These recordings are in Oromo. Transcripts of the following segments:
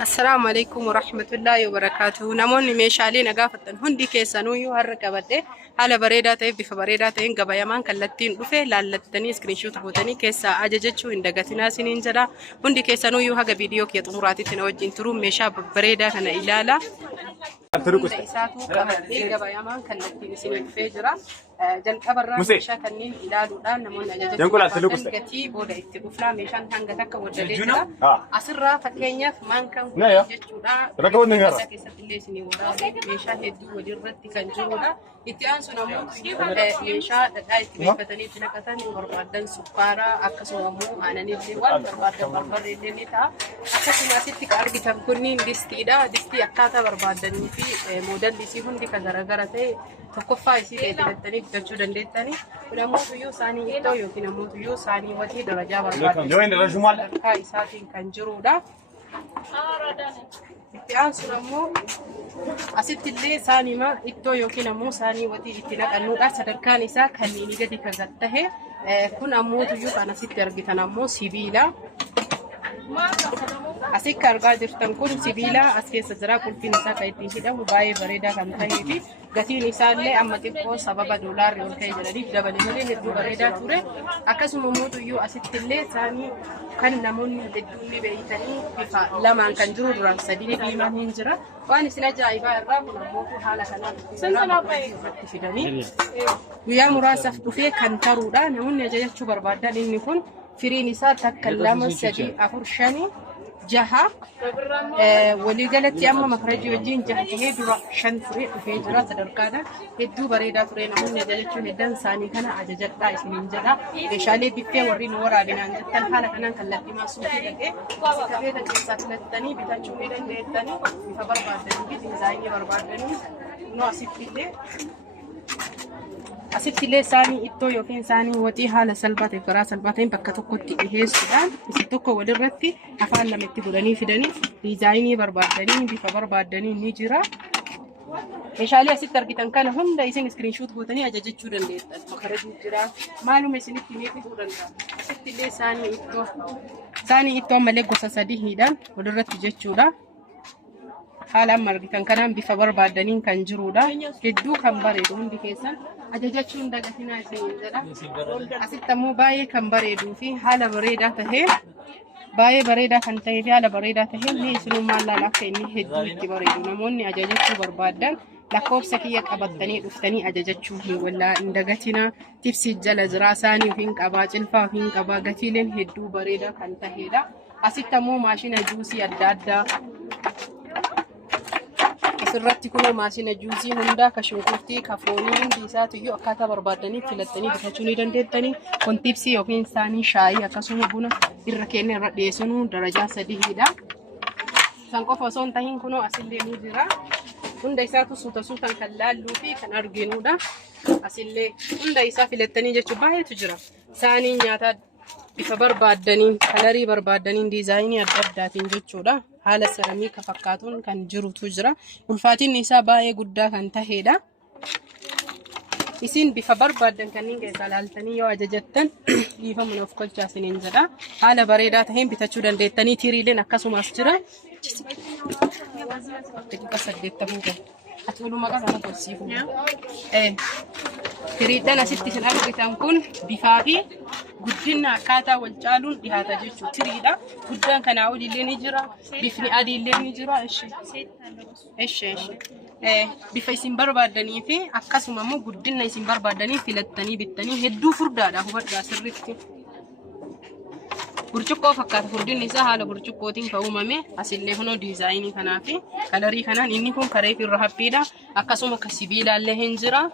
السلام عليكم ورحمة الله وبركاته. نموني ميشالي نقافتن هندي كيسانو يو هرقا بدي على بريدة تيب بف بريدة تين قبايمان كاللتين رفه لالتني سكرين شوت بوتني كيسا عججتشو اندقاتنا سنين جدا هندي كيسانو يو هقا فيديو كي طمراتي تنوجين تروم ميشا بريدة كان إلالا إساتو قبل قبايمان كاللتين سنين فجرة جل كبر ميشا كنين إلالو دان نمون عججتشو كتي بودا اتقفلا ميشان هنگتك ودليجرا أسرى فكينيا مان كان جتشودا ركبوا كيساتلي سنين ودا ميشا هدو وديرتي كان جودا إتيان سنمو ميشا دايت بفتني تنكتني بربادن سكارا أكسوامو أنا نبدي بربادن بربادن اللي تا أكسوما ستك أرجع كونين دستي أكاتا بربادن في موديل لسيهم دي كزرقرتي تكفى يصير تلتني بتجودن دتني ولما تيجو ساني يتو يمكن ما تيجو ساني وتي درجة بربادن جوين الرجمال كاي ساتين كان جرودا إتيان سنمو أسيت اللي ساني ما إتو يمكن مو ساني وتي إتنا أنو أسر كان إساك هني نجدي كزته كن أمو تيجو أنا ست أرجع مو سيبيلا أسيك أرجع درتن كن سيبيلا أسكي سجرا كل في نساء كايتين كده وباي بريدا كم تهيبي قتي نساء اللي أما تبقى سبب $1 يوركي جلدي دبل ملي ندو بريدا توري أكاسو مو تيجو أسيت اللي ساني كان نمون الدنيا بيتني بفا لما كان جرو درام سديني بيما هنجرا وأنا سنجا إيبا الراب ونموتو حالة كنا سنجا فيدني ويا مراسف بفيه كان ترودا نمون نجاية شو بربادا لنكون فري نساء تكلم سدي أفرشاني جها ولي قالت يا أما مخرجي وجين جها هي برا شن فري في جرا تدركادا هدو بريدا فري نمون نجاية شو هدان ساني كنا عججت دايس من جدا بشالي بيفيه وري نورا بينان جدا حالة كنا كلتي ما سوتي لقى كبيرة جسات لتاني بتاعشوا ميرن لتاني بخبر بعدين بتنزايني بربادني نواسيت فيه أسيت لي ساني إتو يوكين ساني وتي حالة سلباتي فرا سلباتين بكتو كتي إهيس سودان إستوكو ولرتي أفعل لم تقولني فدني ديزايني بربادني بخبر بعدين نيجرا مشالي أسيت تربيتن كان هم دا يسين سكرين شوت بوتني أججت شودن ليت مخرج نيجرا معلومة يسين كمية بودن أسيت لي ساني إتو ملك وساسدي هيدان ولرتي جتشودا حالا مربيتن كان بخبر بعدين كان جرودا هدو كم بريدو هم بكيسن أججتشون دقتنا سينجرا أسيت مو باي كم بريدو في حالة بريدة تهي باي بريدة كان تهي في حالة بريدة تهي لي سنو مالا لكني هدو بريدو نموني أججتشو بربادن لكوب سكيك أبدني أفتني أججتشوه ولا إندقتنا تفسي جل جراساني وفينك أباجل فافينك أباقتيلين هدو بريدة كان تهي دا أسيت مو ماشين جوسي الدادا سرتي كنا ماشينا جوزي هندا كشوكتي كفوني هندي ساتيو أكاتا بربادني فلتني بتحجوني دندتني كنتيبسي يوكين ساني شاي أكاسونو بنا الركين الرئيسونو درجة سديهدا سانكو فصون تهين كنو أسيلي نيجرا هندا ساتو سوتا كلال لوفي كان أرجينودا أسيلي هندا سافي فلتني جتشو باهي تجرا ساني نياتا بفبربادني كالري بربادني ديزايني أدبداتين جتشودا حالة سيراميكا فكاتون كان جرو تجرا والفاتين نساء باي قدا كان تهيدا يسين بفبربادن كانين جالالتني يو أججتن يفهم من أفكار جاسين جدا حالة بريدات هم بتشودن ديتني تيريلين أكاسو ماسجرا دقيقة سديت تبوكا أتقولوا ما قصة توصيفه تريدنا ستي سنة بتنكون بفابي قدنا كاتا والجالون بهذا جيتو تريدا قدنا كان عودي اللي نجرا بفني عادي اللي نجرا إيش بفايسين بربادني في أكاسو مامو قدنا يسين بربادني في للتاني بالتاني هدو فردا هو بردا سرقتي برجوكو فكات فردين نساء على برجوكوتين فهمامي أصل له هنا ديزايني كنافي كالري كنان إنكم كريف الرهبيدا أكاسو مكسبيلا اللي هنجرا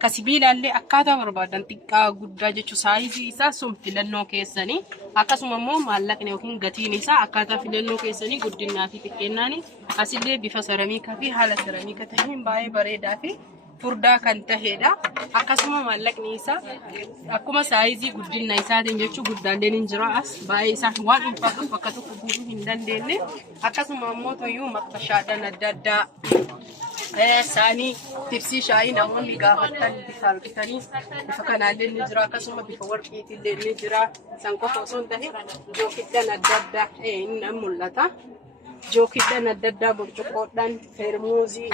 كسبيلا اللي أكادا بربادن تكا غدا جچو سايزي إسا سوم فيلنو كيساني أكاسو ممو مالك نيوكين غتين إسا أكادا فيلنو كيساني غدنا في تكيناني أسيلي بفا سيراميكا في حالة سيراميكا تهين باي بريدا في فردا كان تهيدا أكاسو مالك نيسا أكوما سايزي غدنا إسا تنجچو غدان دين جرا أس باي إسا وان إنفاقو فكتو كبوهو هندان دين أكاسو ممو تويو مكتشادا ندادا Saanii tibsii shaayii namoonni gaafatan bifa argitanii bifa kanaallee ni jira akkasuma bifa warqiitillee ni jira san qofa osoo hin tahin jookiddan adda addaa inni mul'ata. Jookiddan adda addaa burcuqqoodhaan feermuuzii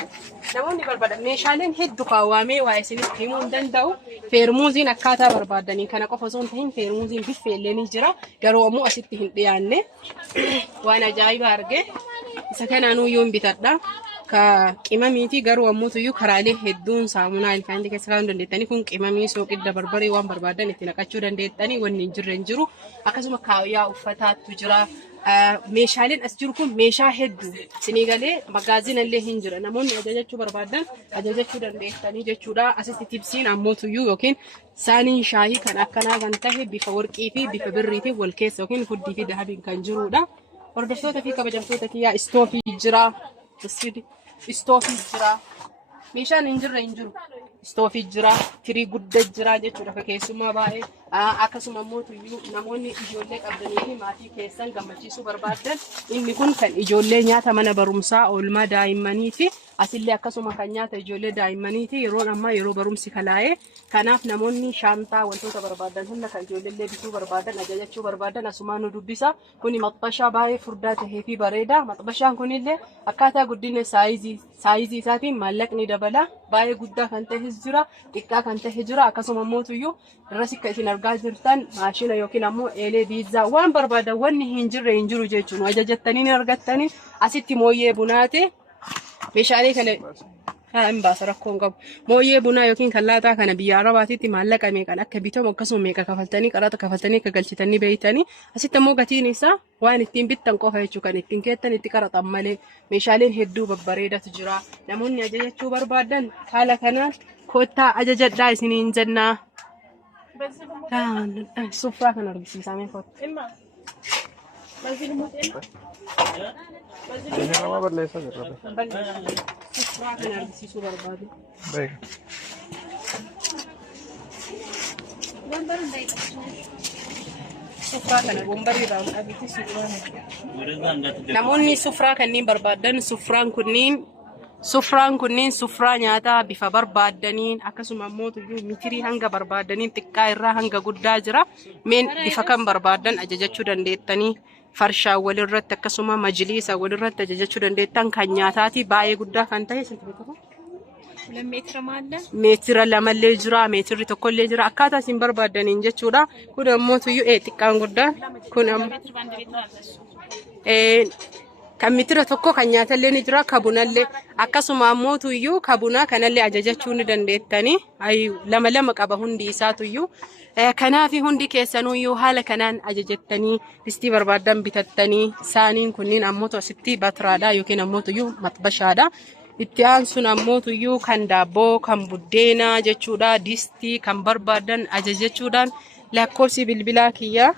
namoonni barbaadan meeshaaleen hedduu kaawwamee waa isinitti himuu hin danda'u. Feermuuziin akkaataa barbaadanii kana qofa osoo hin tahin feermuuziin biffeellee ni jira garuu ammoo asitti hin dhiyaanne waan ajaa'ibaa arge isa kanaan iyyuu hin bitadha. Ka qimamiiti garuu ammoo tuyyuu karaalee hedduun saamunaa ilkaanii keessa kaa'uu dandeettanii kun qimamii soqidda barbaree waan barbaadan itti naqachuu dandeettanii wanni hin jirre hin jiru akkasuma kaawyaa uffataatu jira. Meeshaaleen as jiru kun meeshaa hedduu isinii galee magaazina illee hin jira namoonni ajajachuu barbaadan ajajachuu dandeettanii jechuudha. Asitti tibsiin ammoo tuyyuu yookiin saaniin shaayii kan akkanaa kan tahe bifa warqii fi bifa birriitiin wal keessa yookiin huddii fi dahabiin kan jirudha. Hordoftoota fi kabajamtoota kiyyaa istoofii jira. Istoofii jira. Meeshaan hin jirre hin jiru. Istoofii jira. Tirii guddaa jira jechuudha. Akka keessummaa baay'ee akkasuma immoo namoonni ijoollee qabdanii fi maatii keessan gammachiisuu barbaadan inni kun kan ijoollee nyaata mana barumsaa oolmaa daa'immaniiti. Asillee akkasuma kan nyaata ijoollee daa'immaniiti. Yeroon ammaa yeroo barumsi kalaa'ee kanaaf namoonni shaantaa wantoota barbaadan hunda kan ijoollee bituu barbaadan ajajachuu barbaadan asumaan nu dubbisa. Kuni maxxashaa baay'ee furdaa tahee fi bareeda. Maxxashaan kunillee akkaataa guddina saayizii isaatiin maallaqni dabala. Baay'ee guddaa kan ta'e jira, xiqqaa kan ta'e jira. Akkasuma immoo tuyyuu irras akka isin argaa jirtan maashina yookiin ammoo eelee biizzaa waan barbaadan wanni hin jirre hin jiru jechuun ajajattanii ni argattanii asitti mooyyee bunaati. Meeshaalee kana hin baasa rakkoon qabu. Mooyyee bunaa yookiin kallaataa kana biyya Arabaatitti maallaqa meeqaan akka bitamu akkasuma meeqa kafaltanii qaraxa kafaltanii akka galchitanii beeytanii asitti ammoo gatiin isaa waan ittiin bittan qofa jechuu kan ittiin keettan itti qaraxan malee meeshaaleen hedduu babbareedatu jira. Namoonni ajajachuu barbaadan haala kanaan kottaa ajajadhaa isiniin jennaa. Sufraa kan argisiisamee kottaa. Nama balleessaa jirra. Sufraa kan argisiisuu barbaadu. Sufraa kana wombarii irraa dhaabbitti suuraa. Namoonni sufraa kanneen barbaadan sufraan kunniin sufraa nyaataa bifa barbaadaniin akkasuma immoo tuyyuu mitirii hanga barbaadaniin xiqqaa irraa hanga guddaa jira. Meen bifa kan barbaadan ajajachuu dandeettanii. Farshaa walirratti akkasuma majliisa walirratti ajajachuu dandeettan kan nyaataati baay'ee guddaa kan ta'e meetira lamallee jira meetirri tokkollee jira akkaataa isin barbaadaniin jechuudha. Kun ammoo tuyyuu xiqqaan guddaa kun ammoo kan meetira tokko kan nyaatallee ni jira kabunallee akkasuma ammoo tuyyuu kabunaa kanallee ajajachuu ni dandeettanii lama qaba hundi isaa tuyyuu. Kanaaf hundi keessanuyyuu haala kanaan ajajattanii distii barbaadan bitattanii saaniin kunniin ammoo asitti batiraadha yookiin ammoo tuyyuu maxxashaadha. Itti aansuun ammoo tuyyuu kan daabboo kan buddeenaa jechuudha distii kan barbaadan ajajachuudhaan lakkoofsi bilbilaa kiyyaa.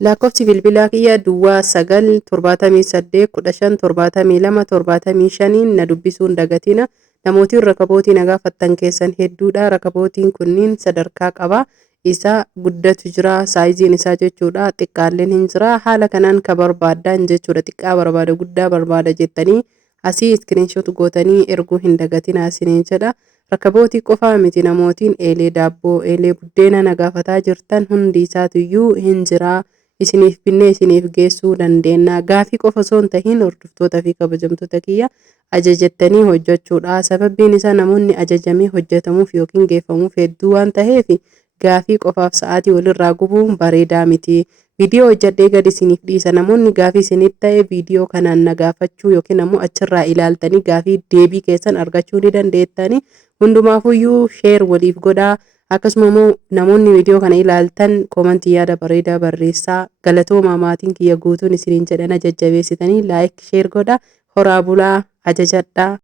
Lakkoofsi bilbilaa kiyyaa Duwwaa 978 15 72 75 na dubbisuun dagatina. Namooti rakabootii nagaafattan keessan hedduudha. Rakabootiin kunniin sadarkaa qaba. Isa guddatu jira saayiziin isaa jechuudha xiqqaalleen hin jira haala kanaan ka barbaadan jechuudha xiqqaa barbaada guddaa barbaada jettanii asii iskiriinshot gootanii erguu hin dagatinaa isiniin jedha. Rakabootii qofaa miti namootiin eelee daabboo eelee buddeena nagaafataa jirtan hundi isaatuyyuu hin jira isiniif binnee isiniif geessuu dandeenya. Gaafii qofa osoo hin tahin hordoftoota fi kabajamtoota kiyya ajajattanii hojjechuudha. Sababbiin isaa namoonni ajajamee hojjetamuuf yookiin geeffamuuf hedduu waan ta'eef gaafii qofaaf sa'aatii walirraa gubuun bareedaa miti. Viidiyoo hojjedhee gadi isiniif dhiisa. Namoonni gaafii isinitti ta'e viidiyoo kanaan nagaafachuu yookiin ammoo achirraa ilaaltanii gaafii deebii keessan argachuu ni dandeettani. Hundumaafuyyuu sheer waliif godhaa. Akkasuma immoo namoonni viidiyoo kana ilaaltan koomantii yaada bareedaa barreessaa. Galatoomaa maatiin kiyya guutuun isiniin jedhana jajjabeessitanii laayik sheer godhaa. Horaa bulaa ajajadhaa.